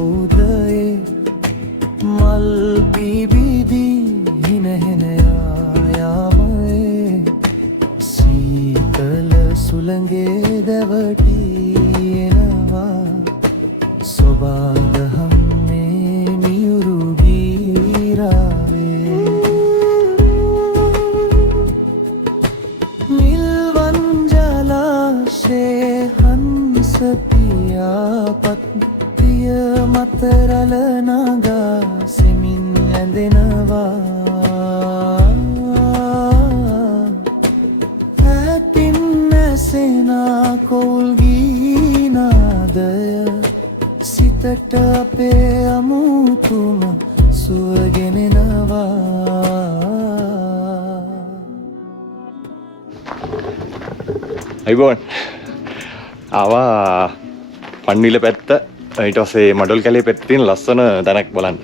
උදයේ මල් පිබිදී හිනහෙන යාමයේ සීතල සුළඟේ දැවටී එනවා සොබාදහම්නේ මියුරු ගීරාවේ නිල්වන් ජලාශේ හංස පියාපත්තිය මතරල නගා සෙමින් ඇඳෙනවා ඇතින් නැසෙනා කොවුල් ගීනාදය සිතට අපේ අමුතුම සුවගෙනෙනවා අයිබෝන් ආවා පන්නිල පැත්ත ඊට පස්සේ මඩොල් කැලේ පැත්තේ තියෙන ලස්සන තැනක් බලන්න.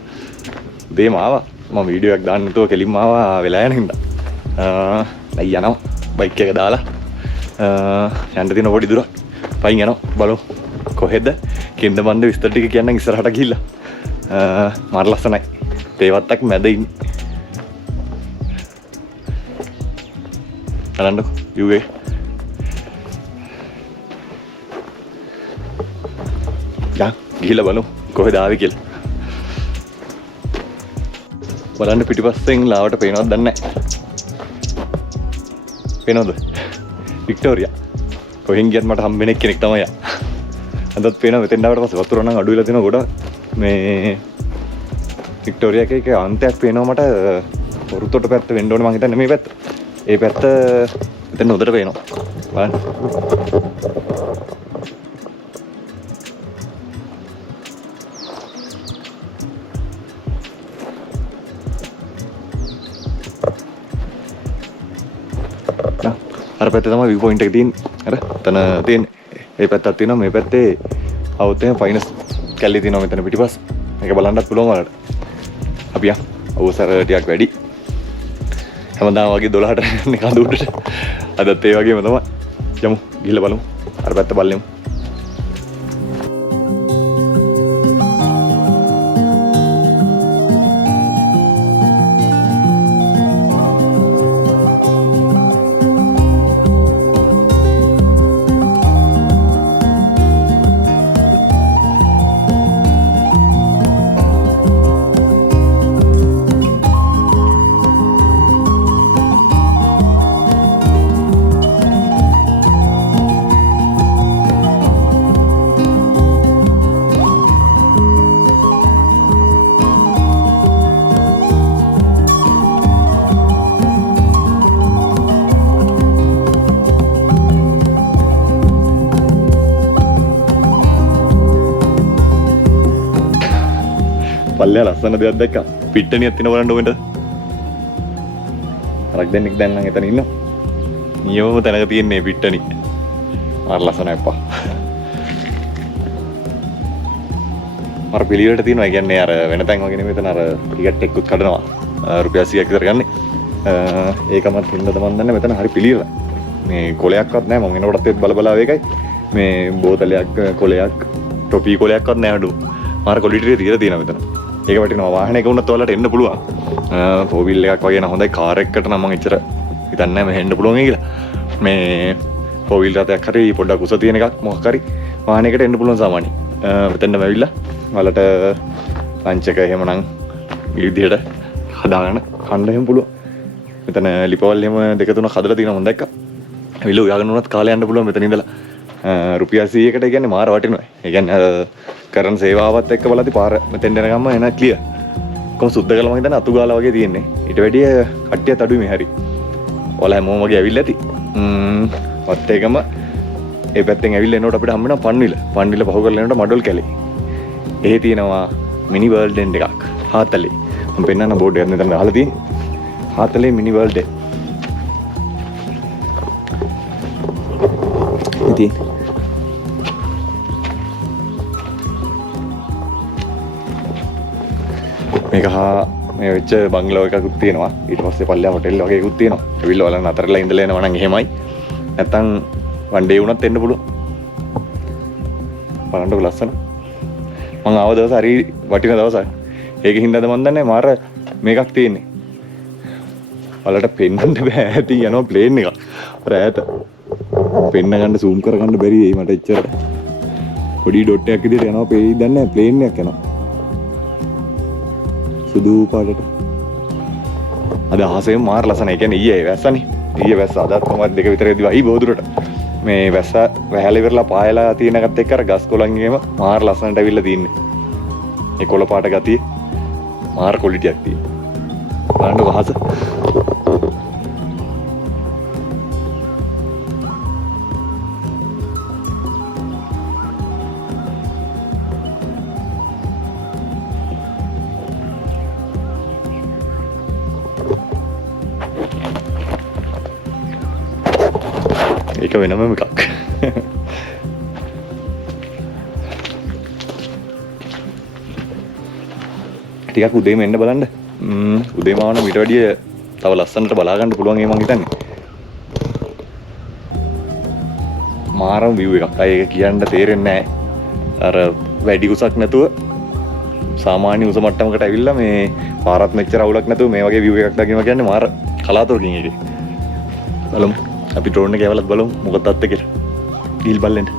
උදේම ආවා මම වීඩියෝ එකක් දාන්න හිතුවා කෙලින්ම ආවා වෙලා යන හින්දා. දැන් යනවා බයික් එක දාලා යන්න තියෙන පොඩි දුරක් පයින් යනවා බලමු කොහෙද කින්ද මන්ද විස්තර ටික කියන්නම් ඉස්සරහට ගිහිල්ලා. මාර ලස්සනයි තේවත්තක් මැද ඉන්නේ. බලන්නකෝ view එක. ගිහිල්ලා බලමු කොහෙද ආවේ කියලා. බලන්න පිටිපස්සෙන් ලාවට පේනවද දන්නේ නැහැ. පේනවද? වික්ටෝරියා. කොහෙන් ගියත් මට හම්බෙන්නේ කෙනෙක් තමයි යා. අදත් පේනවා මෙතෙන් ආවට පස්සේ වතුර නම් අඩු වෙලා තියෙනවා ගොඩක්. මේ වික්ටෝරියා එකේ අන්තයක් පේනවා මට වරුතොට පැත්ත වෙන්න ඕනේ මං හිතන්නේ මේ පැත්ත. ඒ පැත්ත මෙතන හොඳට පේනවා. බලන්න. අර පැත්තේ තමයි view point එක තියෙන්නේ. අර එතන තියෙන්නේ. මේ පැත්තක් තියෙනවා මේ පැත්තේ આવුත් එහෙම ෆයිනස් කැලේ තියෙනවා මෙතන පිටිපස්ස. මේක බලන්නත් පුළුවන් වලට. අපි යන් අවසර ටිකක් වැඩි. හැමදාම වගේ 12ට යන්නේ කඳු උඩට. අදත් ඒ වගේම තමයි. යමු ගිහලා බලමු. අර පැත්ත බලමු. පල්ලෙහා ලස්සන දෙයක් දැක්කා. පිට්ටනියක් තියෙන බලන්න ඕකට. අරක් දෙන්නෙක් දැන් නම් එතන ඉන්නවා. නියම තැනක තියෙන්නේ පිට්ටනි. අර ලස්සනයි අප්පා. අර පිළිවෙලට තියෙනවා. ඒ කියන්නේ අර වෙන තැන් වගේ නෙමෙයි. එතන අර ටිකට් එකකුත් කඩනවා. රුපියල් 100ක් විතර ගන්න. ඒකමත් හින්දාද මන් දන්නේ මෙතන හරි පිළිවෙල. මේ කොලයක්වත් නැහැ. මම එනකොටත් ඒත් බල ඒකයි. මේ බෝතලයක් කොලයක් ටොපි කොලයක්වත් නැහැ අඩු. මාර ක්වොලිටි එක තියලා තියෙනවා මෙතන. ඒක වටිනවා වාහනයක වුණත් ඔයාලට එන්න පුළුවන්. ෆෝර් වීල් එකක් වගේ නම් හොඳයි. කාර් එකකට නම් මම එච්චර හිතන්නේ නැහැ මෙහෙ එන්න පුළුවන් කියලා. මේ ෆෝර් වීල් රථයක් හරි පොඩ්ඩක් උස තියෙන එකක් මොකක් හරි වාහනයකට එන්න පුළුවන් සාමාන්‍යයෙන්. මෙතනම ඇවිල්ලා ඔයාලට ලන්ච් එක එහෙමනම් මේ විදිහට හදාගන්න කන්න එහෙම පුළුවන්. මෙතන ලිපවල් එහෙම දෙක තුනක් හදලා තියෙනවා මම දැක්කා. ඇවිල්ලා උයාගෙන උනත් කාලේ යන්න පුළුවන් මෙතන ඉඳලා. රුපියල් 100කට කියන්නේ මාර වටිනවා. ඒ කියන්නේ කරන සේවාවත් එක්ක බලද්දි පාර මෙතෙන් යනකම්ම එන ක්ලියර්. කොහොම සුද්ධ කළා මම හිතන්නේ අතු ගාලා වගේ තියෙන්නේ. ඊට වැඩිය කට්ටියත් අඩුයි මේ හරි. ඔයාලා හැමෝම වගේ ඇවිල්ලා ඇති. වත් එකම ඒ පැත්තෙන් ඇවිල්ලා එනකොට අපිට හම්බ වෙනවා පන්විල. පන්විල පහු කරලා එනකොට මඩොල් කැලේ. එහෙ තියෙනවා මිනි වර්ල්ඩ් එන්ඩ් එකක්. හාතලේ. මම පෙන්නන්න බෝඩ් එකක් මෙතන අහලා තියෙන්නේ. හාතලේ මිනි වර්ල්ඩ් එක. ඉතින් මේක මේ වෙච්ච බංගලෝ එකකුත් තියෙනවා. ඊට පස්සේ පල්ලෙහා හොටෙල් වගේ එකකුත් තියෙනවා. ඇවිල්ලා බලන්න අතරලා ඉඳලා එනවා නම් එහෙමයි. නැත්තම් වන් ඩේ වුණත් එන්න පුළුවන්. බලන්නකො ලස්සන. මං ආව දවස් හරි වටින දවසක්. ඒක හින්දාද මන් දන්නේ මාර මේකක් තියෙන්නේ. ඔයාලට පෙන්වන්න බෑ ඇති යනවා ප්ලේන් එක. අර ඈත. පෙන්න ගන්න zoom කරගන්න බැරි වෙයි මට එච්චර. පොඩි ඩොට් එකක් විදිහට යනවා පේයි දන්නේ ප්ලේන් එකක් යනවා. සුදු පාටට. අද අහසෙම මාර ලස්සන. ඒ කියන්නේ ඊයේ වැස්සනේ. ඊයේ වැස්ස අදත් කොහොමද දෙක විතරේදී වයි බෝදුරට. මේ වැස්ස වැහැල ඉවරලා පායලා තියෙන එකත් එක්ක අර ගස් කොළන් ගේම මාර ලස්සනට ඇවිල්ලා තින්නේ. ඒ කොළ පාට ගතිය මාර ක්වොලිටියක් තියෙනවා. බලන්න වහස. ඒක වෙනම එකක්. ටිකක් උදේම එන්න බලන්න. උදේම ආවම ඊට වැඩිය තව ලස්සනට බලා ගන්න පුළුවන් ඒ මං හිතන්නේ. මාරම view එකක්. අය ඒක කියන්න තේරෙන්නේ නැහැ. අර වැඩි උසක් නැතුව සාමාන්‍ය උස මට්ටමකට ඇවිල්ලා මේ පාරත් මෙච්චර අවුලක් නැතුව මේ වගේ view එකක් දකිනවා කියන්නේ මාර කලාතුරකින් එකේ. බලමු. අපි ඩ්‍රෝන් එක යවලත් බලමු මොකක්ද අත්ත කියලා. ගිහිල් බලන්න.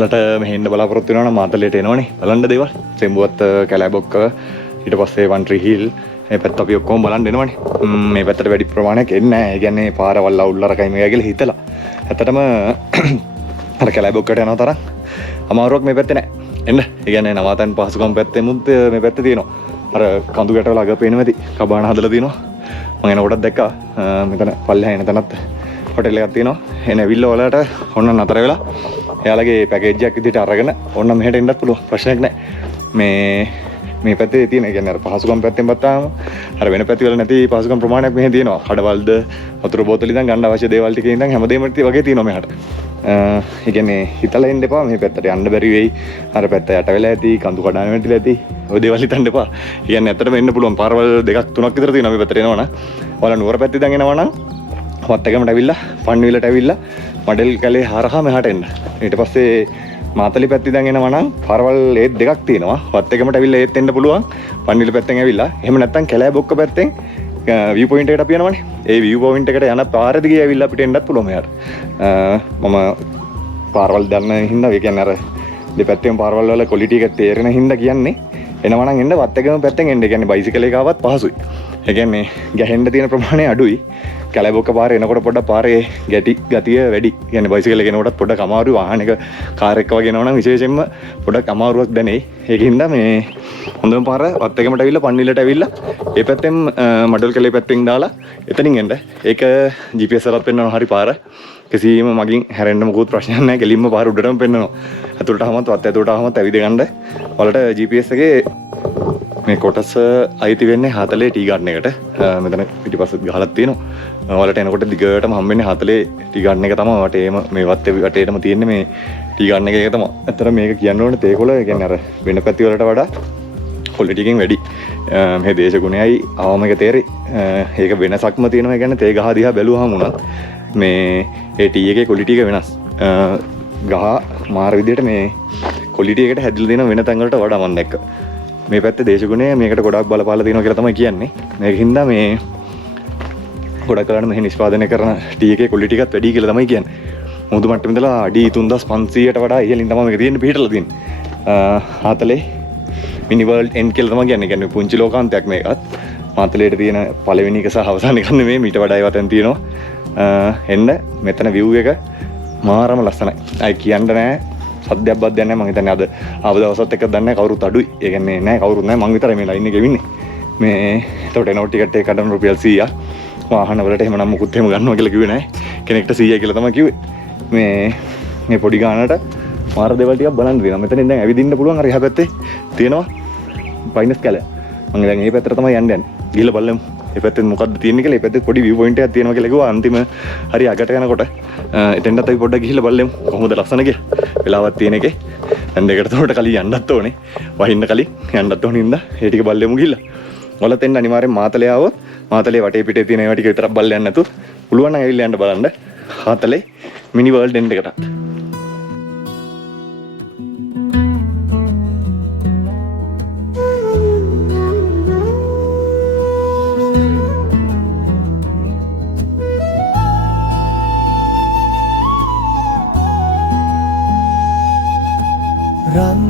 ලට මෙහෙන්න බලාපොරොත්තු වෙනවා නම් මාතලයට එනවනේ බලන්න දේවල් සෙම්බුවත් කැලෑබොක්ක ඊට පස්සේ වන්ට්‍රි හිල් මේ පැත්ත අපි ඔක්කොම බලන්න එනවනේ මේ පැත්තට වැඩි ප්‍රමාණයක් එන්නේ නැහැ ඒ කියන්නේ පාරවල් අවුල්ලරකයි මේවා කියලා හිතලා ඇත්තටම අර කැලෑබොක්කට යනවා තරම් අමාරුවක් මේ පැත්තේ නැහැ එන්න ඒ කියන්නේ නවාතන් පහසුකම් පැත්තෙමුත් මේ පැත්තේ තියෙනවා අර කඳු ගැටවල අග පේනවා ඇති කබාන හදලා තියෙනවා මම එනකොටත් දැක්කා මෙතන පල්ලෙහා එන තැනත් හොටෙල් එකක් තියෙනවා එන ඇවිල්ලා වලට ඔන්න නතර වෙලා එයාලගේ පැකේජ් එකක් විදිහට අරගෙන ඔන්න මෙහෙට එන්නත් පුළුවන් ප්‍රශ්නයක් නැහැ මේ පැත්තේ තියෙන ඒ කියන්නේ අර පහසුකම් පැත්තෙන් බත්තාම අර වෙන පැති වල නැති පහසුකම් ප්‍රමාණයක් මෙහෙ තියෙනවා කඩවල්ද වතුර බෝතල ඉඳන් ගන්න අවශ්‍ය දේවල් ටික ඉඳන් හැමදේම වගේ තියෙනවා මෙහාට ඒ කියන්නේ හිතලා එන්න එපා මේ පැත්තට යන්න බැරි වෙයි අර පැත්ත යට වෙලා ඇති කඳු කඩාන වැටිලා ඇති ඔය දේවල් හිතන්න එපා ඒ කියන්නේ ඇත්තටම එන්න පුළුවන් පාරවල් දෙකක් තුනක් විතර තියෙනවා මේ පැත්තට එනවනම් ඔයාලා නුවර පැත්තේ ඉඳන් එනවනම් වත්තකමට ඇවිල්ලා පන්විලට ඇවිල්ලා මඩල් කැලේ හරහා මෙහාට එන්න ඊට පස්සේ මාතලේ පැත්තේ දැන් එනවා නම් පාරවල් ඒත් දෙකක් තියෙනවා. වත් එකමට ඇවිල්ලා ඒත් එන්න පුළුවන්. පන්විල පැත්තෙන් ඇවිල්ලා. එහෙම නැත්නම් කැලෑ බොක්ක පැත්තෙන් view point එකට අපි යනවනේ. ඒ view point එකට යන පාර දිගේ ඇවිල්ලා අපිට එන්නත් පුළුවන් මෙයාට. මම පාරවල් දන්න හින්දා ඒ කියන්නේ අර දෙපැත්තෙම පාරවල් වල quality එක තේරෙන හින්දා කියන්නේ එනවා නම් එන්න වත් එකම පැත්තෙන් එන්න. ඒ කියන්නේ බයිසිකල් එක ආවත් පහසුයි. ඒ කියන්නේ ගැහෙන්න තියෙන ප්‍රමාණය අඩුයි. කැලබොක්ක පාරේ එනකොට පොඩ්ඩක් පාරේ ගතිය වැඩි. කියන්නේ බයිසිකල් එක එනකොටත් පොඩ්ඩක් අමාරුයි. වාහන එක කාර් එක වගේ එනවා නම් විශේෂයෙන්ම පොඩ්ඩක් අමාරුවක් දැනෙයි. ඒකින්ද මේ හොඳම පාර වත් එකමට ඇවිල්ලා පන්විලට ඇවිල්ලා ඒ පැත්තෙන් මඩල් කැලේ පැත්තෙන් දාලා එතනින් එන්න. ඒක GPS එකත් පෙන්වනවා හරි පාර. කිසිම මගින් හැරෙන්න මොකුත් ප්‍රශ්නයක් නැහැ. කෙලින්ම පාර උඩටම පෙන්වනවා. අතුලට ආවමත් වත් ඇතුලට ආවමත් ඇවිද ගන්න. වලට GPS එකේ මේ කොටස අයිති වෙන්නේ 40 ටී ගාඩන් එකට. මෙතන පිටිපස්සට ගහලා තියෙනවා. වලට එනකොට දිගටම හම්බෙන්නේ 40 ටී ගාඩන් එක තමයි. වටේම මේ වටේටම තියෙන්නේ මේ ටී ගාඩන් එක තමයි. අතර මේක කියන්න ඕනේ තේකොළ කියන්නේ අර වෙන පැති වලට වඩා ක්වොලිටි එකෙන් වැඩි. මේ දේශගුණයයි ආවම එක තේරෙයි. ඒක වෙනසක්ම තියෙනවා. කියන්නේ තේ ගහ දිහා බැලුවාම උනත් මේ ඒ ටී එකේ ක්වොලිටි එක වෙනස්. ගහ මාර විදියට මේ ක්වොලිටි එකට හැදිලා දෙන වෙන තැන් වලට වඩා මම දැක්ක. මේ පැත්තේ දේශගුණය මේකට ගොඩක් බලපාලා තියෙනවා කියලා තමයි කියන්නේ. මේකින්ද මේ ගොඩක් කරන්නේ මෙහි නිෂ්පාදනය කරන ටී එකේ ක්වොලිටි එකත් වැඩි කියලා තමයි කියන්නේ. මුහුදු මට්ටමේ ඉඳලා අඩි 3500ට වඩා ඉහළින් තමයි මේක තියෙන්නේ පිටලා තියෙන්නේ. ආතලේ මිනි වර්ල්ඩ් එන්ඩ් කියලා තමයි කියන්නේ. කියන්නේ පුංචි ලෝකාන්තයක් මේකත්. මාතලේට තියෙන පළවෙනි එක සහ අවසාන එක නෙමෙයි මීට වඩා ඒවා තැන් තියෙනවා. එන්න මෙතන view එක මාරම ලස්සනයි. අය කියන්න නෑ සද්දයක් බද්දයක් නෑ. මම හිතන්නේ අද ආව දවසත් එක දන්නේ කවුරුත් අඩුයි. ඒ කියන්නේ නෑ කවුරුත් නෑ. මං විතරයි මේ ලයින් එකේ ඉන්නේ. මේ එතකොට එනෝ ටිකට් එක කඩන රුපියල් 100ක්. වාහන වලට එහෙම නම් මුකුත් එහෙම ගන්නවා කියලා කිව්වේ නෑ. කෙනෙක්ට 100යි කියලා තමයි කිව්වේ. මේ පොඩි ගානට මාර දේවල් ටිකක් බලන්න දෙනවා. මෙතනින් දැන් ඇවිදින්න පුළුවන්. අර එහා පැත්තේ තියෙනවා පයින්ස් කැලේ. මම දැන් මේ පැත්තට තමයි යන්න යන්නේ. ගිහලා බලමු. මේ පැත්තෙන් මොකද්ද තියෙන්නේ කියලා. මේ පැත්තේ පොඩි view point එකක් තියෙනවා කියලා කිව්වා. අන්තිම හරි අගට යනකොට එතෙන්ටත් අපි පොඩ්ඩක් ගිහලා බලමු. කොහොමද ලස්සන කියලා. වෙලාවක් තියෙන එකේ. දැන් දෙකට තුනට කලින් යන්නත් ඕනේ. වහින්න කලින් යන්නත් ඕනේ ඉඳලා ඒ ටික බලමු ගිහලා. ඔයාලත් එන්න අනිවාර්යෙන් මාතලේ ආවොත් මාතලේ වටේ පිටේ තියෙන ඒවා ටික විතරක් බලලා යන්න නැතුව පුළුවන් නම් ඇවිල්ලා යන්න බලන්න. මාතලේ මිනි වර්ල්ඩ් එන්ඩ් එකටත්. රන්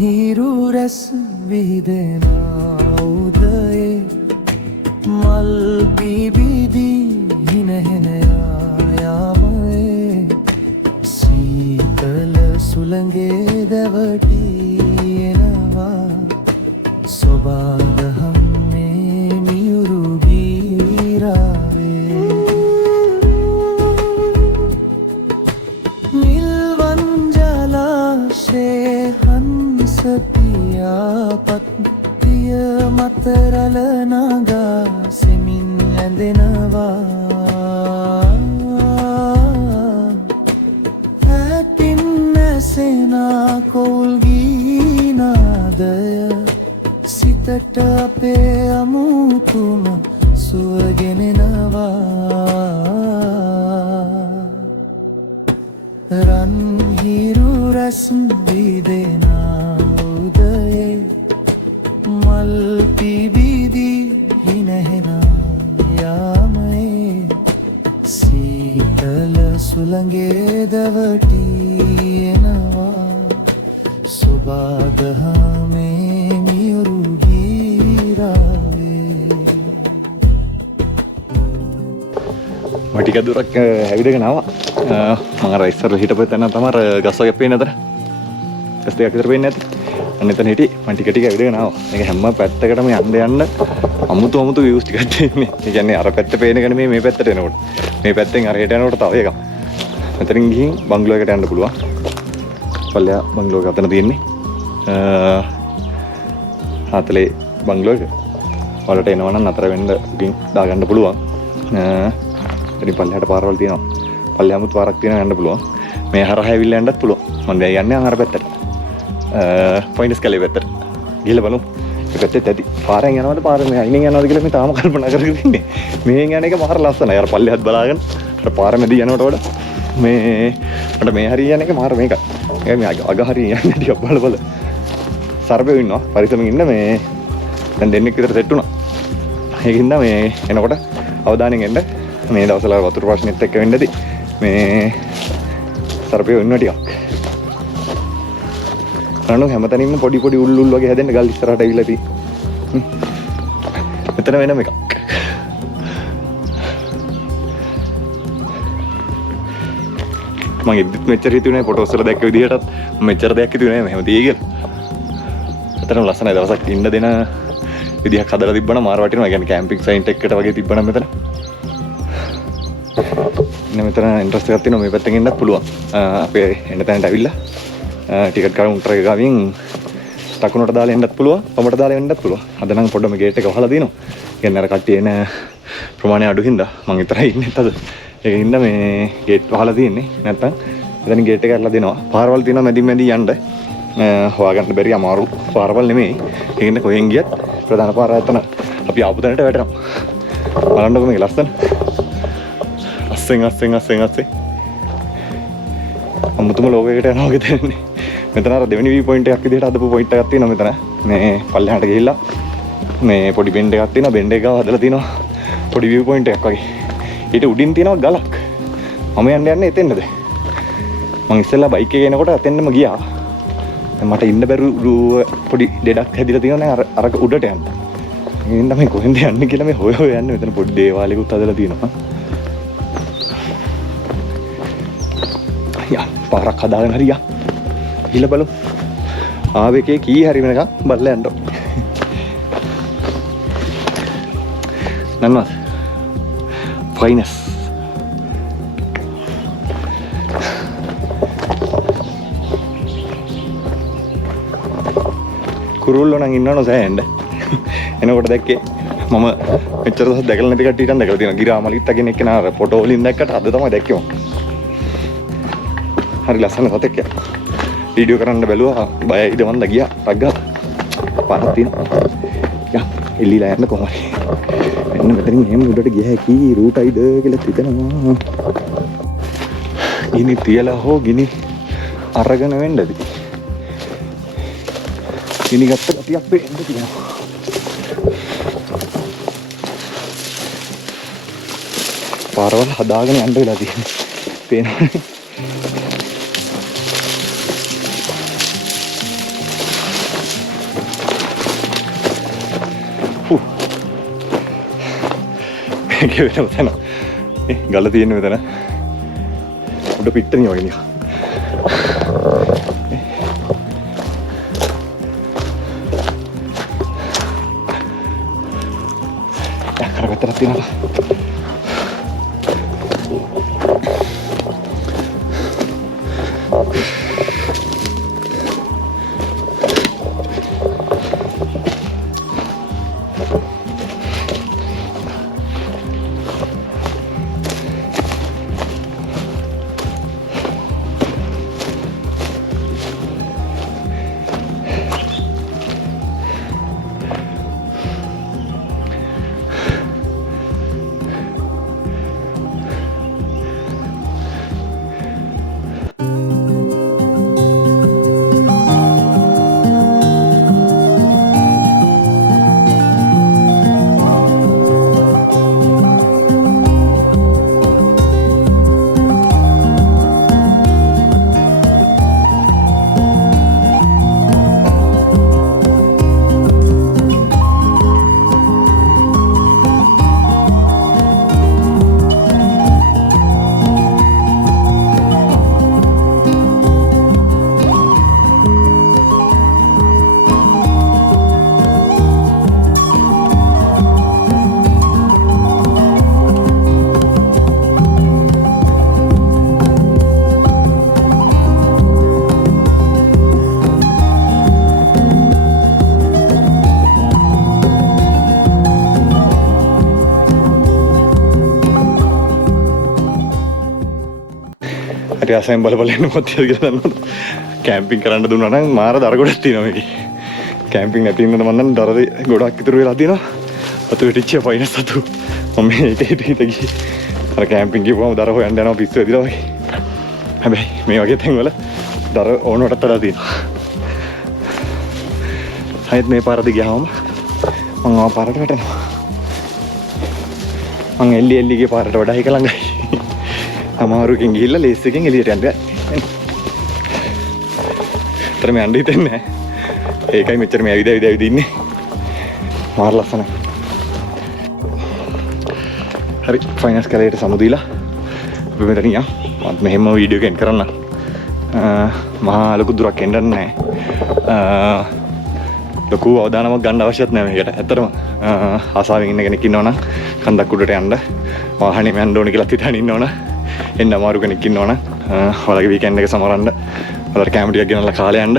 හිරු රැස් විහිදෙනා උදයේ මල් පිබිදී හිනහෙන යාමයේ සීතල සුළඟේ දැවටී එනවා සොබාදහම් මේ මියුරු ගීරාවේ නිල්වන් ජලාශේ පියාපත්තිය මතරල නගා සෙමින් ඇඳෙනවා ඇතින් නැසෙනා කොල්ගීනාදය සිතට අපේ අමුතුම සුවගෙනෙනවා රන් හිරු රැස් විදෙනා උදයේ මල් පිබිදී හිනහෙන යාමයේ සීතල සුළඟේ දැවටී එනවා සොබාදහමේ මියුරු ගීරාවේ ටික දුරක් ඇවිදගෙන ආවා. මම අර ඉස්සර හිටපු තැන තමයි ගස් වගේ පේන්නේ නේද? ගස් දෙකක් විතර පේන්නේ නැති. අන්න එතන හිටි මම ටික ටික ඇවිදගෙන ආවා. මේක හැම පැත්තකටම යන්න අමුතු views ටිකක් තියෙන්නේ. ඒ කියන්නේ අර පැත්ත පේන එක නෙමෙයි මේ පැත්තට එනකොට. මේ පැත්තෙන් අර හෙට යනකොට තව එකක්. මෙතනින් ගිහින් බංගලෝ එකට යන්න පුළුවන්. පල්ලෙහා බංගලෝ එක අතන තියෙන්නේ. ආතලේ බංගලෝ එක. වලට එනවා නම් අතර වෙන්න බුකින් දාගන්න පුළුවන්. ඉතින් පල්ලෙහාට පාරවල් තියෙනවා. පල්ලෙහාමුත් පාරක් තියෙනවා යන්න පුළුවන්. මේ හරහා ඇවිල්ලා යන්නත් පුළුවන්. මම දැන් යන්නේ අර පැත්තට. පොයින්ට්ස් කැලේ පැත්තට. ගිහලා බලමු. මේ පැත්තේ ඇති. පාරෙන් යනවද පාරෙන් අයිනෙන් යනවද කියලා මේ තාම කල්පනා කරගෙන ඉන්නේ. මෙහෙන් යන එක මාර ලස්සනයි. අර පල්ලෙහාත් බලාගෙන අර පාර මැද යනකොට වඩා මේ මට මේ හරිය යන එක මාර මේක. මේ අග හරිය යන්නේ ටිකක් බල සර්පයෝ ඉන්නවා පරිස්සමෙන් ඉන්න මේ දැන් දෙන්නෙක් විතර සෙට් වුණා. ඒකින්ද මේ එනකොට අවධානයෙන් එන්න මේ දවස්වල වතුර ප්‍රශ්නෙත් එක්ක වෙන්නදී මේ සර්පයෝ ඉන්නවා ටිකක්. අනු හැමතැනින්ම පොඩි පොඩි උල් වගේ හැදෙන්න ගල් ඉස්සරහට ඇවිල්ලා තියෙන්නේ. මෙතන වෙනම එකක්. මම ඉදිත් මෙච්චර හිතුවේ ෆොටෝස් වල දැක්ක විදිහටත් මෙච්චර දෙයක් හිතුවේ නෑ මෙහෙම තියෙයි කියලා. අතරම ලස්සනයි දවසක් ඉන්න දෙන විදිහක් හදලා තිබ්බනම් මාර වටිනවා. ඒ කියන්නේ කැම්පින් සයිට් එකකට වගේ තිබ්බනම් මෙතන. මෙතන ඉන්ට්‍රස්ට් එකක් තියෙනවා මේ පැත්තෙන් එන්නත් පුළුවන්. අපේ එන්න තැනට ඇවිල්ලා ටිකට් කවුන්ටර් එක ගාවින් දකුණට දාලා එන්නත් පුළුවන්, වමට දාලා එන්නත් පුළුවන්. අද නම් පොඩ්ඩම ගේට් එක වහලා දිනවා. කියන්නේ අර කට්ටිය එන ප්‍රමාණය අඩු හින්දා මම විතරයි ඉන්නේ අද. ඒකින්ද මේ ගේට් වහලා තියෙන්නේ. නැත්තම් එතන ගේට් එක අරලා දෙනවා. පාරවල් තියෙනවා මැදි මැදි යන්න. හොයාගන්න බැරි අමාරු පාරවල් නෙමෙයි. ඒකින්ද කොහෙන් ගියත් ප්‍රධාන පාර එතන අපි ආපු තැනට වැටෙනවා. බලන්නකො මේක ලස්සන. අස්සෙන් අමුතුම ලෝකයකට යනවා වගේ දැනෙන්නේ. මෙතන අර දෙවෙනි view point එකක් විදිහට අදපු point එකක් තියෙනවා මෙතන. මේ පල්ලෙහාට ගිහිල්ලා මේ පොඩි බෙන්ඩ් එකක් තියෙනවා. බෙන්ඩ් එක ගාව හදලා තියෙනවා පොඩි view point එකක් වගේ. ඊට උඩින් තියෙනවා ගලක්. මම යන්නේ එතෙන්ද. මම ඉස්සෙල්ලා බයික් එකේ එනකොට අතෙන්ම ගියා. මට ඉන්න බැරුව පොඩි දෙඩක් හැදිලා තියෙනවා නේ අර උඩට යන්න. ඉතින් තමයි කොහෙන්ද යන්නේ කියලා මේ හොය යන්නේ. මෙතන පොඩි දේවාලයකුත් හදලා තියෙනවා. යා පාරක් හදාගෙන හරියා. ගිහලා බලමු. ආවෙකේ කී හරි වෙනකන් බලලා යන්න. නන්නස්. ෆයිනස්. කුරුල්ලෝ නම් ඉන්නවනේ සෑහෙන්න. එනකොට දැක්කේ මම මෙච්චර දවස් දැකලා නැති කට්ටියට දැකලා තියෙනවා. ගිරාමලිත්තා කෙනෙක් කෙනා අර ෆොටෝ වලින් දැක්කට අද තමයි දැක්කේ මම. හරි ලස්සන සතෙක් යා. වීඩියෝ කරන්න බැලුවා බයයිද මන්ද ගියා ටක් ගාලා. පාරක් තියෙනවා. යා එල්ලීලා යන්න කොහොමද? එන්න මෙතනින් එහෙම උඩට ගියා කී රූටයිද කියලා හිතනවා. ගිනි තියලා හෝ ගිනි අරගෙන වෙන්නද? ගිනි ගත්ත ටිකක් වෙන්න තියෙනවා. පාරවල් හදාගෙන යන්න වෙලා තියෙනවා. පේනවනේ. වෙනම තැන ගල තියෙන මෙතන උඩ පිට්ටනිය වගේ නිකන්. අර පැත්තට තියෙනවා. හරි ආසෙන් බල එන්න මොකද කියලා දන්නවද? කැම්පින් කරන්න දුන්නා නම් මාර දර ගොඩක් තියෙනවා මේකේ. කැම්පින් නැති ඉන්නද මම නම් දර ගොඩක් ඉතුරු වෙලා තියෙනවා. අත වෙටිච්ච පයින් සතු. මම මේක හිත ගියේ. අර කැම්පින් ගිහුවම දර හොයන්න යනවා පිස්සු ඇදිලා වගේ. හැබැයි මේ වගේ තැන්වල අර ඕනටත් වඩා තියෙනවා. හයත් මේ පාරද ගියාම මම ආ පාරට වැටෙනවා. මං එල්ලි ගිය පාරට වඩා එක ළඟයි. අමාරුකින් ගිහිල්ලා ලේස් එකෙන් එළියට යන්න. අතර මේ යන්න හිතෙන්නේ නැහැ. ඒකයි මෙච්චර මේ ඇවිද ඉන්නේ. මාර ලස්සනයි. හරි ෆයිනල්ස් කැලේට සමුදීලා අපි මෙතන යන්. මම මෙහෙම වීඩියෝ එකක් කරන්න. මහා ලොකු දුරක් එන්න නැහැ. ලොකු අවධානමක් ගන්න අවශ්‍යත් නැහැ මේකට. ඇත්තටම ආසාවෙන් ඉන්න කෙනෙක් ඉන්නවනම් කන්දක් උඩට යන්න වාහනේ යන්න ඕනේ කියලා හිතාන ඉන්නවනම් එන්න අමාරු කෙනෙක් ඉන්නවනම් ඔයාලගේ වීකෙන්ඩ් එක සමරන්න ඔයාලට කැම ටිකක් ගෙනල්ලා කාලේ යන්න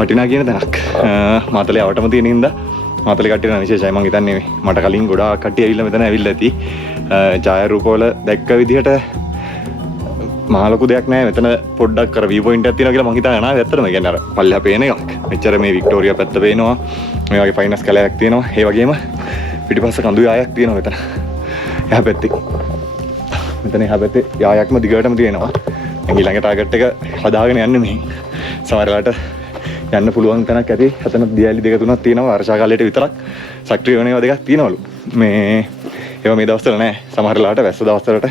වටිනා කියන තැනක්. මාතලේ අවටම තියෙන හින්දා මාතලේ කට්ටිය නම් විශේෂයි. මං හිතන්නේ මට කලින් ගොඩාක් කට්ටිය ඇවිල්ලා මෙතන ඇවිල්ලා ඇති. ඡායාරූපවල දැක්ක විදිහට මහ ලොකු දෙයක් නැහැ. මෙතන පොඩ්ඩක් අර view point එකක් තියෙනවා කියලා මං හිතාගෙන ආවේ. ඇත්තටම කියන්නේ අර පල්ලෙහා පේන එකක්. මෙච්චර මේ වික්ටෝරියා පැත්ත පේනවා. මේ වගේ ෆයිනස් කැලයක් තියෙනවා. ඒ වගේම පිටිපස්ස කඳු යායක් තියෙනවා මෙතන. එහා පැත්තේ. මෙතන එහා පැත්තේ යායක්ම දිගටම තියෙනවා. මම ඊළඟ ටාගට් එක හදාගෙන යන්නේ මෙහෙන්. සමහරවිට යන්න පුළුවන් තැනක් ඇති. හතන දියැලි දෙක තුනක් තියෙනවා. වර්ෂා කාලයට විතරක් සක්‍රිය වෙන ඒවා දෙකක් තියෙනවලු. මේ ඒවා මේ දවස්වල නැහැ. සමහර වෙලාවට වැස්ස දවස්වලට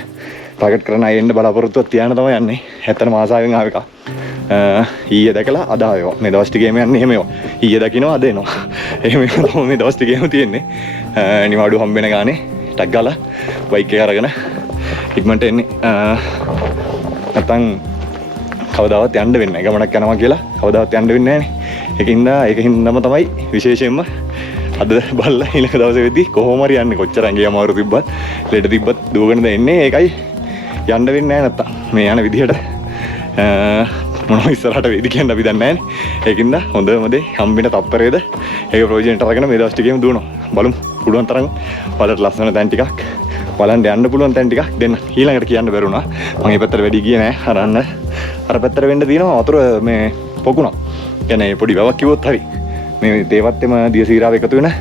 ටාගට් කරන අය එන්න බලාපොරොත්තුවක් තියාන තමයි යන්නේ. ඇත්තටම ආසාවෙන් ආව එක. ඊයේ දැකලා අද ආවා. මේ දවස් ටිකේම යන්නේ එහෙම ඒවා. ඊයේ දකින්නවා අද එනවා. එහෙම තමයි මේ දවස් ටිකේම තියෙන්නේ. නිවාඩු හම්බෙන ගානේ ටක් ගාලා බයික් එක අරගෙන ඉක්මනට එන්නේ. නැත්තම් කවදාවත් යන්න වෙන්නේ නැහැ. ගමනක් යනවා කියලා කවදාවත් යන්න වෙන්නේ නැහැ. ඒකින්දම තමයි විශේෂයෙන්ම අද බල්ලා ඊළඟ දවසේ වෙද්දි කොහොම හරි යන්නේ. කොච්චර ඇඟේ අමාරු තිබ්බත් ලෙඩ තිබ්බත් දුවගෙන එන්නේ. ඒකයි යන්න වෙන්නේ නැහැ නැත්තම්. මේ යන විදිහට මොනවා ඉස්සරහට වෙයිද කියන්න අපි දන්නේ නැහැ. ඒකින්ද හොඳම දේ හම්බෙන තප්පරේද ඒක ප්‍රොජෙක්ට් අරගෙන මේ දවස් ටිකේම දුවනවා. බලමු පුළුවන් තරම් වලට ලස්සන තැන් ටිකක් බලන්න යන්න පුළුවන් තැන් ටිකක් දෙන්න. ඊළඟට කියන්න බැරුණා. මම මේ පැත්තට වැඩි ගියේ නැහැ. අරන්න අර පැත්තට වෙන්න තියෙනවා වතුර මේ පොකුණක්. කියන්නේ පොඩි වැවක් කිව්වොත් හරි. මේ තේවත් එම දියසීරාව එකතු වෙන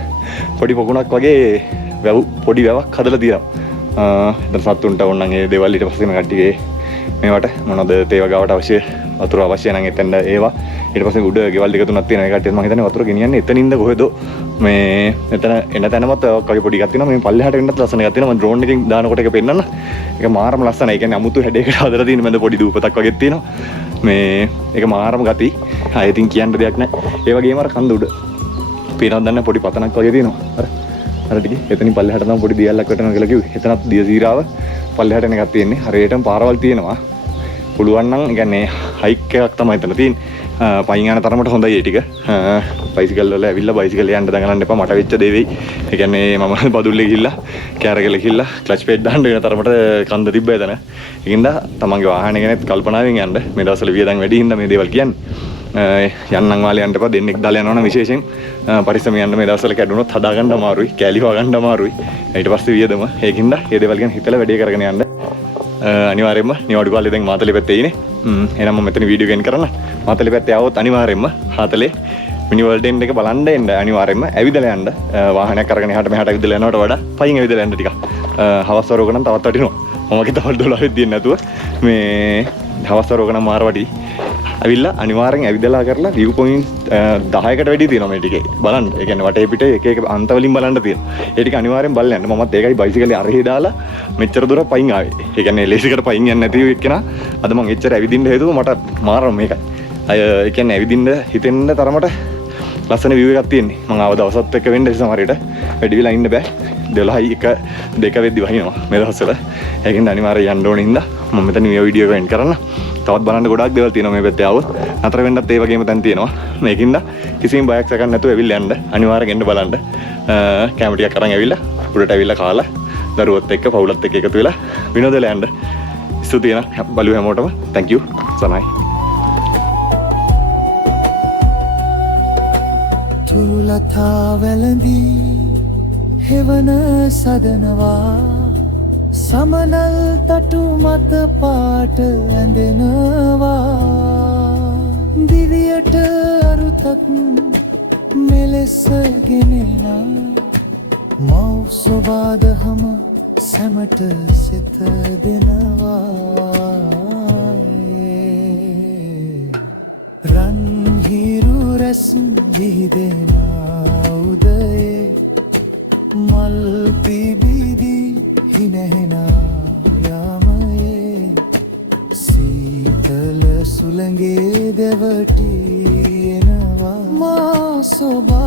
පොඩි පොකුණක් වගේ වැව් පොඩි වැවක් හදලා තියෙනවා. දැන් සත්තුන්ට ඕනනම් ඒ දේවල් ඊට පස්සේ මේ කට්ටියගේ මේවට මොනවද තේව ගාවට අවශ්‍ය වතුර අවශ්‍ය නම් එතෙන්ද ඒවා ඊට පස්සේ උඩ ගෙවල් දෙක තුනක් තියෙනවා. ඒ කට්ටියත් මම හිතන්නේ වතුර ගෙනියන්නේ එතනින්ද කොහෙද මේ එතන එන තැනමත් වගේ පොඩි එකක් තියෙනවා. මේ පල්ලෙහාට වෙන්නත් ලස්සන එකක් තියෙනවා. මම ඩ්‍රෝන් එකෙන් දානකොට ඒක පෙන්නන්න. ඒක මාරම ලස්සනයි. ඒ කියන්නේ අමුතු හැඩයකට හදලා තියෙන මැද පොඩි දූපතක් වගේ තියෙනවා. මේ ඒක මාරම ගති. ආයෙ ඉතින් කියන්න දෙයක් නැහැ. ඒ වගේම අර කන්ද උඩ පේනවද දන්නේ පොඩි පතනක් වගේ තියෙනවා. අර ටිකේ එතනින් පල්ලෙහාට තමයි පොඩි දියල්ලක් වැටෙනවා කියලා කිව්වේ. එතනත් දියසීරාව පල්ලෙහාට එන එකක් තියෙන්නේ. හරියටම පාරවල් තියෙනවා. පුළුවන් නම් ඒ කියන්නේ හයික් එකක් තමයි එතන තියෙන්නේ. පයින් යන තරමට හොඳයි ඒ ටික. බයිසිකල් වල ඇවිල්ලා බයිසිකල් යන්න දඟලන්න එපා. මට වෙච්ච දේ වෙයි. ඒ කියන්නේ මම බදුල්ලේ ගිහිල්ලා කැරකල ගිහිල්ලා ක්ලච් ප්ලේට් දාන්න වෙන තරමට කන්ද තිබ්බ එතන. ඒකින්ද තමන්ගේ වාහනේ ගැනත් කල්පනාවෙන් යන්න. මේ දවස්වල වියදම් වැඩි හින්දා මේ දේවල් කියන්නේ. යන්නම් වාලේ යන්න එපා. දෙන්නෙක් දාලා යනවනම් විශේෂයෙන් පරිස්සම යන්න. මේ දවස්වල කැඩුනොත් හදා ගන්න අමාරුයි. කෑලි හොගන්න අමාරුයි. ඊට පස්සේ වියදම. ඒකින්ද මේ දේවල් ගැන හිතලා වැඩේ කරගෙන යන්න. අනිවාර්යයෙන්ම නිවාඩු කාලේ දැන් මාතලේ පැත්තේ ඉන්නේ. එහෙනම් මම මෙතන වීඩියෝ ගෙන් කරන්න. මාතලේ පැත්තේ ආවොත් අනිවාර්යයෙන්ම මාතලේ මිනි වර්ල්ඩ් එන්ඩ් එක බලන්න එන්න. අනිවාර්යයෙන්ම ඇවිදලා යන්න. වාහනයක් අරගෙන එහාට මෙහාට ඇවිදලා යනවට වඩා පයින් ඇවිදලා යන්න ටිකක්. හවස් වරුවක නම් තවත් වටිනවා. මම කිව්වා තවල් 12 වෙද්දී නැතුව මේ හවස් වරුවක නම් මාර වටි. ඇවිල්ලා අනිවාර්යෙන් ඇවිදලා කරලා view point 10කට වැඩි තියෙනවා මේ ටිකේ. බලන්න. ඒ කියන්නේ වටේ පිටේ එක එක අන්ත වලින් බලන්න තියෙනවා. ඒ ටික අනිවාර්යෙන් බලන්න යන්න. මමත් ඒකයි බයිසිකලේ අරහේ දාලා මෙච්චර දුර පයින් ආවේ. ඒ කියන්නේ ලේසිකට පයින් යන්නේ නැති එක්කෙනා අද මම එච්චර ඇවිදින්න හේතුව මට මාරම මේකයි. ඒ කියන්නේ ඇවිදින්න හිතෙන්න තරමට ලස්සන view එකක් තියෙන්නේ. මම ආව දවසත් එක්ක වෙන්න සමහරවිට වැඩි වෙලා ඉන්න බෑ. 12යි 1 2 වෙද්දි වහිනවා මේ දවස්වල. ඒකින්ද අනිවාර්යෙන් යන්න ඕනේ හින්දා මම මෙතන මේ වීඩියෝ එක එන්ඩ් කරන්න. තවත් බලන්න ගොඩාක් දේවල් තියෙනවා මේ පැත්තේ ආවොත්. නතර වෙන්නත් ඒ වගේම තැන් තියෙනවා. මේකින්ද කිසිම බයක් සැකක් නැතුව ඇවිල්ලා යන්න. අනිවාර්යෙන් එන්න බලන්න. කැම ටිකක් අරන් ඇවිල්ලා උඩට ඇවිල්ලා කාලා දරුවොත් එක්ක පවුලත් එක්ක එකතු වෙලා විනෝදෙලා යන්න. ස්තුතියි න බලු හැමෝටම. thank you. සනයි. තුරුලතා වැළඳී හෙවන සදනවා සමනල් තටු මත පාට ඇඳෙනවා දිවියට අරුතක් මෙලෙස ගෙනෙනා මව් සොබාදහම සැමට සිත දෙනවා වැස් විහිදෙන උදයේ මල් පිබිදී හිනහෙන යාමයේ සීතල සුළඟේ දෙවටි එනවා මා සොබා